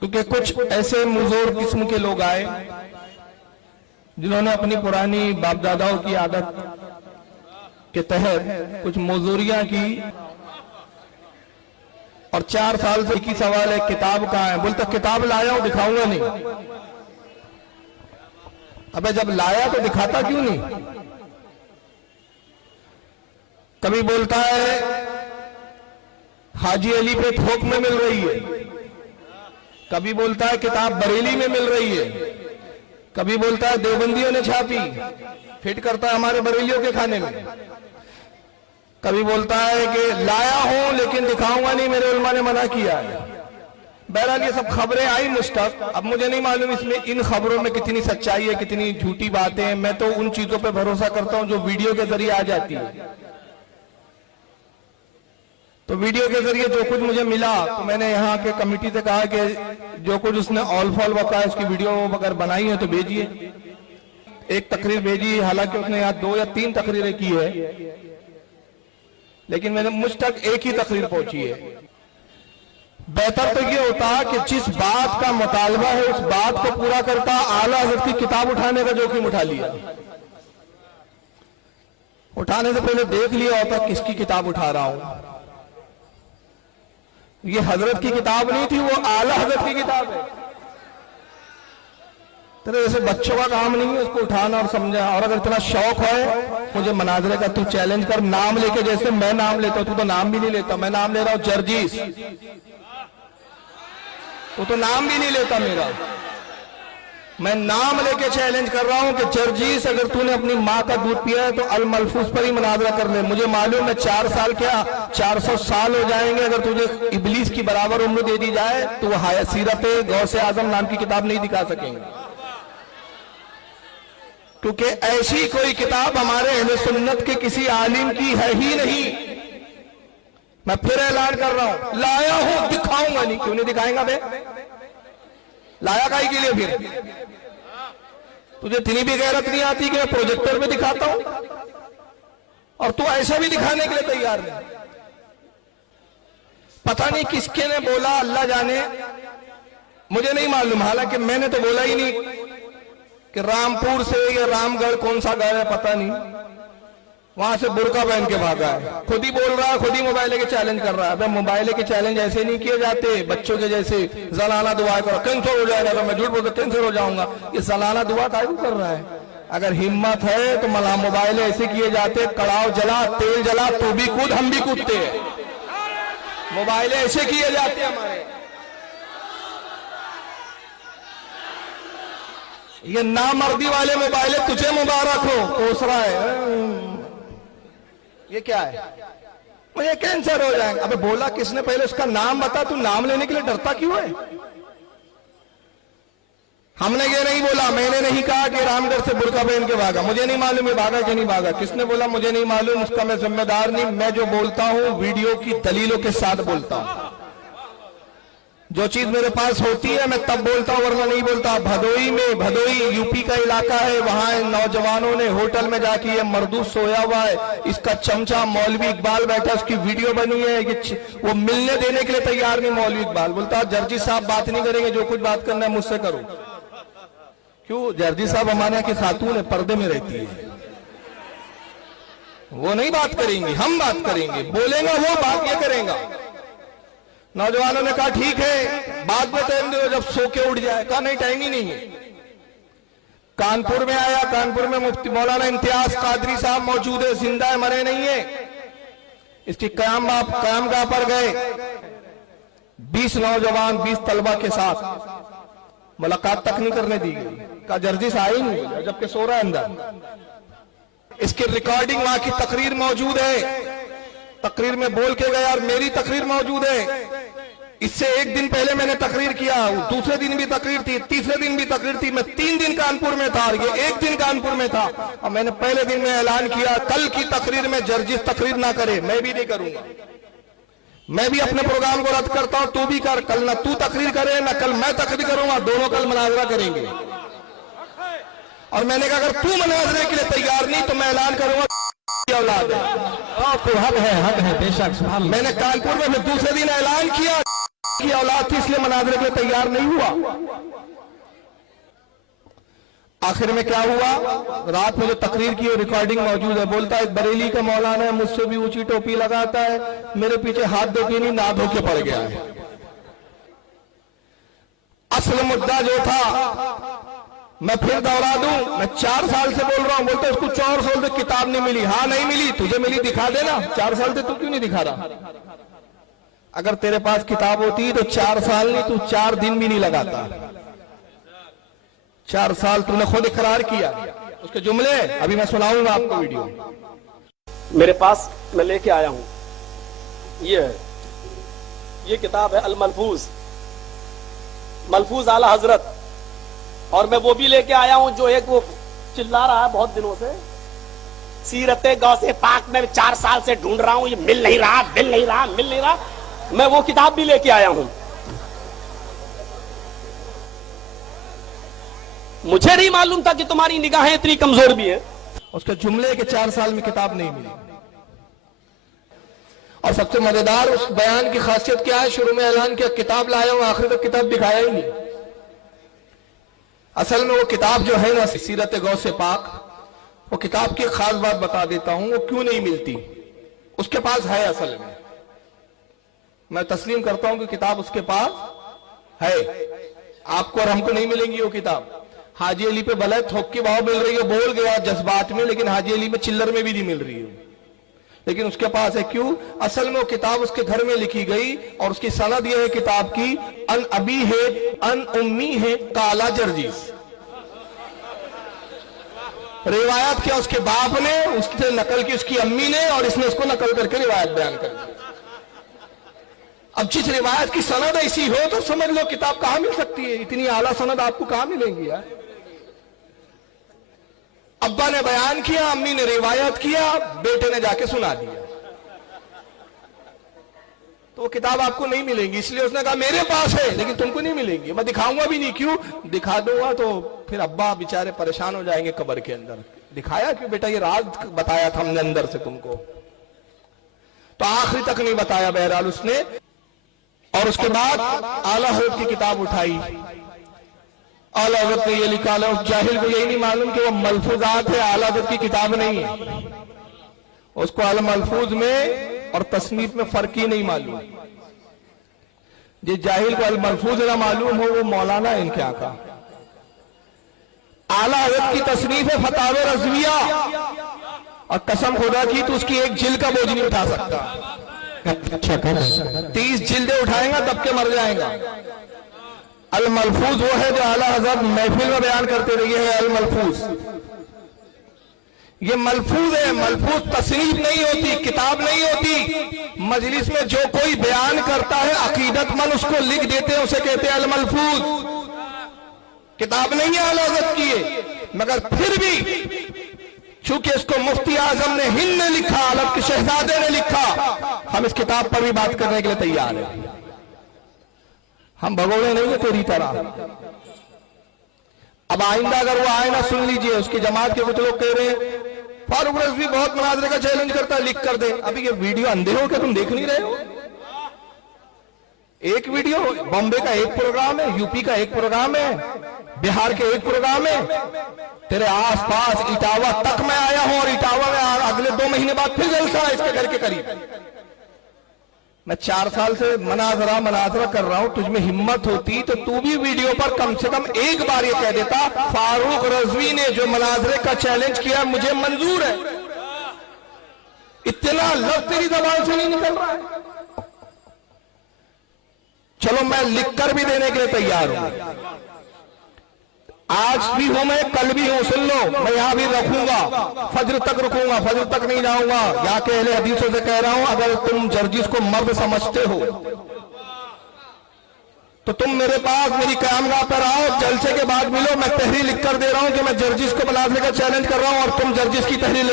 क्योंकि कुछ ऐसे मुजोर किस्म के लोग आए जिन्होंने अपनी पुरानी बाप दादाओं की आदत के तहत कुछ मजदूरियां की और 4 साल से एक ही सवाल है, किताब कहाँ है? बोलता किताब लाया हूं, दिखाऊंगा नहीं। अबे जब लाया तो दिखाता क्यों नहीं? कभी बोलता है हाजी अली पे थोक में मिल रही है, कभी बोलता है किताब बरेली में मिल रही है, कभी बोलता है देवबंदियों ने छापी, फिट करता है हमारे बरेलियों के खाने में, कभी बोलता है कि लाया हूं लेकिन दिखाऊंगा नहीं, मेरे उलमा ने मना किया है। बहरहाल ये सब खबरें आई मुझ तक। अब मुझे नहीं मालूम इसमें इन खबरों में कितनी सच्चाई है, कितनी झूठी बातें हैं। मैं तो उन चीजों पे भरोसा करता हूं जो वीडियो के जरिए आ जाती है। तो वीडियो के जरिए जो कुछ मुझे मिला तो मैंने यहाँ के कमेटी से कहा कि जो कुछ उसने ऑल फॉल बताया उसकी वीडियो अगर बनाई है तो भेजिए। एक तकरीर भेजी, हालांकि उसने यहाँ 2 या 3 तकरीरें की है, लेकिन मैंने मुझ तक एक ही तकरीर पहुंची है। बेहतर तो ये होता कि जिस बात का मुतालबा है उस बात को पूरा करता। आला हज़रत की किताब उठाने का जोखिम उठा लिया। उठाने से पहले देख लिया होता किसकी किताब उठा रहा हूं। ये हजरत की किताब नहीं थी, वो आला हजरत की किताब है। तेरे जैसे बच्चों का काम नहीं है उसको उठाना और समझा। और अगर इतना शौक है मुझे मनाजरे का, तू चैलेंज कर, नाम लेके, जैसे मैं नाम लेता हूं, तू तो नाम भी नहीं लेता। मैं नाम ले रहा हूं जर्जीस, तू तो नाम भी नहीं लेता मेरा। मैं नाम लेके चैलेंज कर रहा हूं कि जर्जीस, अगर तूने अपनी मां का दूध पिया है तो अल मलफूस पर ही मुनाजरा कर ले। मुझे मालूम है 4 साल क्या 400 साल हो जाएंगे अगर तुझे इबलीस की बराबर उम्र दे दी जाए तो वह सीरत गौसे आजम नाम की किताब नहीं दिखा सकेंगे, क्योंकि ऐसी कोई किताब हमारे अहले सुन्नत के किसी आलिम की है ही नहीं। मैं फिर ऐलान कर रहा हूं, लाया हूं, दिखाऊंगा नहीं। क्यों नहीं दिखाएंगा बे? लाया काहे के लिए? फिर तुझे इतनी भी गैरत नहीं आती कि मैं प्रोजेक्टर में दिखाता हूं और तू ऐसा भी दिखाने के लिए तैयार नहीं। पता नहीं किसके ने बोला, अल्लाह जाने, मुझे नहीं मालूम। हालांकि मैंने तो बोला ही नहीं कि रामपुर से या रामगढ़ कौन सा गया है पता नहीं, वहां से बुर्का पहन के भागा है। खुद ही बोल रहा है, खुद ही मोबाइल के चैलेंज कर रहा है। भाई मोबाइल के चैलेंज ऐसे नहीं किए जाते बच्चों के जैसे जलाना दुआ करो, कैंसर हो जाएगा। तो मैं झूठ बोलता कैंसर हो जाऊंगा, ये जलाना दुआ काहे कर रहा है? अगर हिम्मत है तो मला मोबाइल ऐसे किए जाते, कड़ाव जला, तेल जला, तो भी कूद, हम भी कूदते हैं। मोबाइल ऐसे किए जाते हमारे। ये नामर्दी वाले मोबाइल तुझे मुबारक हो, कोस रहा है। ये क्या है? मुझे कैंसर हो जाएगा। अबे बोला किसने? पहले उसका नाम बता। तू नाम लेने के लिए डरता क्यों है? हमने ये नहीं बोला, मैंने नहीं कहा कि रामगढ़ से बुर्का पहन के भागा। मुझे नहीं मालूम ये भागा कि नहीं भागा, किसने बोला मुझे नहीं मालूम, उसका मैं जिम्मेदार नहीं। मैं जो बोलता हूं वीडियो की दलीलों के साथ बोलता हूं। जो चीज मेरे पास होती है मैं तब बोलता हूं, वरना नहीं बोलता। भदोई में, भदोई यूपी का इलाका है, वहां नौजवानों ने होटल में जाके ये मर्दूद सोया हुआ है, इसका चमचा मौलवी इकबाल बैठा, उसकी वीडियो बनी है, वो मिलने देने के लिए तैयार नहीं। मौलवी इकबाल बोलता जर्जी साहब बात नहीं करेंगे, जो कुछ बात करना है मुझसे करो। क्यों? जर्जी साहब हमारे यहाँ की खातून है, पर्दे में रहती है, वो नहीं बात करेंगी, हम बात करेंगे। बोलेगा वो, बात ये करेगा। नौजवानों ने कहा ठीक है बाद में टाइम दो, जब सो के उठ जाए। कहा नहीं, टाइम ही नहीं है। कानपुर में आया, कानपुर में मुफ्ती मौलाना इम्तियाज कादरी साहब मौजूद है, जिंदा है, मरे नहीं है। इसकी कयामगाह पर गए, 20 नौजवान 20 तलबा के साथ मुलाकात तक नहीं करने दी गई। कहा जर्जी से आई नहीं, जबकि सो रहा है अंदर। इसकी रिकॉर्डिंग, वहां की तकरीर मौजूद है, तकरीर में बोल के गया, और मेरी तकरीर मौजूद है। इससे एक दिन पहले मैंने तकरीर किया, दूसरे दिन भी तकरीर थी, तीसरे दिन भी तकरीर थी। मैं 3 दिन कानपुर में था, ये 1 दिन कानपुर में था। और मैंने पहले दिन में ऐलान किया कल की तकरीर में जर्जिस तकरीर ना करे, मैं भी नहीं करूंगा। मैं भी अपने प्रोग्राम को रद्द करता हूं, तू भी कर। कल ना तू तकरीर करे ना कल मैं तकरीर करूंगा, दोनों कल मुनाजरा करेंगे। और मैंने कहा अगर तू मुनाजरे के लिए तैयार नहीं तो मैं ऐलान करूंगा औलाद है। हक है बेशक। मैंने कानपुर में फिर दूसरे दिन ऐलान किया की औलाद थी इसलिए मनाजरे के लिए तैयार नहीं हुआ। आखिर में क्या हुआ, रात में जो तकरीर की रिकॉर्डिंग मौजूद है, बोलता है बरेली का मौलाना है, मुझसे भी ऊंची टोपी लगाता है, मेरे पीछे हाथ धो के नहीं ना धो के पड़ गया है। असल मुद्दा जो था, मैं फिर दोहरा दूं, मैं 4 साल से बोल रहा हूं, बोलते उसको 4 साल से किताब नहीं मिली। हाँ नहीं मिली, तुझे मिली, दिखा देना। 4 साल से तू क्यों नहीं दिखा रहा? अगर तेरे पास किताब होती तो 4 साल नहीं, तू 4 दिन भी नहीं लगाता। 4 साल तूने खुद इकरार किया। उसके जुमले अभी मैं सुनाऊंगा आपको वीडियो। मेरे पास मैं लेके आया हूं, ये है, ये किताब है अल मलफूज, मलफूज आला हजरत। और मैं वो भी लेके आया हूं जो एक वो चिल्ला रहा है बहुत दिनों से, सीरते गौसे पाक में 4 साल से ढूंढ रहा हूं, ये मिल नहीं रहा, मिल नहीं रहा, मिल नहीं रहा। मैं वो किताब भी लेके आया हूं। मुझे नहीं मालूम था कि तुम्हारी निगाहें इतनी कमजोर भी हैं। उसके जुमले के 4 साल में किताब नहीं मिली। और सबसे मजेदार उस बयान की खासियत क्या है, शुरू में ऐलान किया किताब लाया हूं, आखिर तक किताब दिखाया ही नहीं। असल में वो किताब जो है ना, सीरत गौसे पाक, वो किताब की खास बात बता देता हूं, वो क्यों नहीं मिलती। उसके पास है, असल में मैं तस्लीम करता हूं कि किताब उसके पास है। आपको और हमको नहीं मिलेंगी वो किताब। हाजी अली पे भले थोक के भाव मिल रही है, बोल गया जज्बात में, लेकिन हाजी अली में चिल्लर में भी नहीं मिल रही है, लेकिन उसके पास है। क्यों? असल में वो किताब उसके घर में लिखी गई और उसकी सनद यह है किताब की, अन अबी है अन उम्मी है काला जर्जीस। रिवायत किया उसके बाप ने, उससे नकल की उसकी अम्मी ने, और इसने उसको नकल करके रिवायत बयान कर दी। अब जिस रिवायत की सनद ऐसी हो तो समझ लो किताब कहां मिल सकती है। इतनी आला सनद आपको कहां मिलेंगी यार। अब्बा ने बयान किया, अम्मी ने रिवायत किया, बेटे ने जाके सुना दिया, तो वो किताब आपको नहीं मिलेगी। इसलिए उसने कहा मेरे पास है लेकिन तुमको नहीं मिलेगी, मैं दिखाऊंगा भी नहीं। क्यों? दिखा दूंगा तो फिर अब्बा बेचारे परेशान हो जाएंगे कब्र के अंदर। दिखाया क्यों बेटा, ये राज बताया था हमने अंदर से तुमको, तो आखिरी तक नहीं बताया बहरहाल उसने। और उसके बाद आला हज़रत की किताब उठाई। आला हज़रत ने ये लिखा है, उस जाहिल को यही नहीं मालूम कि वो मलफूजात है, आला हज़रत की किताब नहीं है। उसको अल मलफूज में और तस्नीफ में फर्क ही नहीं मालूम। जिस जाहिल को अल मलफूज ना मालूम हो वो मौलाना है इनके आका। आला हज़रत की तस्नीफ है फतावे रज़विया, और कसम खुदा की तो उसकी एक जिल्द का बोझ नहीं उठा सकता। 30 जिल्दें उठाएगा तब के मर जाएगा। अल मलफूज वो है जो आला हज़रत महफिल में बयान करते रहे हैं। अल मलफूज ये मलफूज है, मलफूज तस्नीफ नहीं होती, किताब नहीं होती। मजलिस में जो कोई बयान करता है अकीदतमंद उसको लिख देते हैं, उसे कहते हैं अल मलफूज। किताब नहीं है आला हज़रत की है, मगर फिर भी चूंकि इसको मुफ्ती आजम ने हिंद ने लिखा, अरब के शहजादे ने लिखा, हम इस किताब पर भी बात करने के लिए तैयार हैं। हम भगोड़े नहीं है तेरी तरह। अब आइंदा अगर वो आए ना, सुन लीजिए, उसकी जमात के कुछ लोग कह रहे हैं फारूक रज़वी बहुत मुनाज़रे का चैलेंज करता है, लिख कर दे। अभी ये वीडियो अंधे हो क्या, तुम देख नहीं रहे हो? एक वीडियो, बॉम्बे का एक प्रोग्राम है, यूपी का एक प्रोग्राम है, बिहार के एक प्रोग्राम है, तेरे आसपास इटावा तक मैं आया हूं, और इटावा में अगले 2 महीने बाद फिर जलसा है इसके घर के करीब। मैं 4 साल से मनाजरा कर रहा हूं, तुझमें हिम्मत होती तो तू भी वीडियो पर कम से कम एक बार ये कह देता फारूक रज़वी ने जो मनाजरे का चैलेंज किया मुझे मंजूर है। इतना लफ्ज तेरी जबान से नहीं निकल रहा है। चलो मैं लिखकर भी देने के लिए तैयार हूं, आज भी हूं मैं, कल भी हूं, सुन लो, मैं यहां भी रखूंगा, फज्र तक रुकूंगा, फज्र तक नहीं जाऊंगा। यहाँ के अहले हदीसों से कह रहा हूं, अगर तुम जर्जिस को मर्द समझते हो तो तुम मेरे पास मेरी क़यामगाह पर आओ, जलसे के बाद मिलो। मैं तहरीर लिख कर दे रहा हूं कि मैं जर्जिस को मुनाज़रे का चैलेंज कर रहा हूं और तुम जर्जिस की तहरीर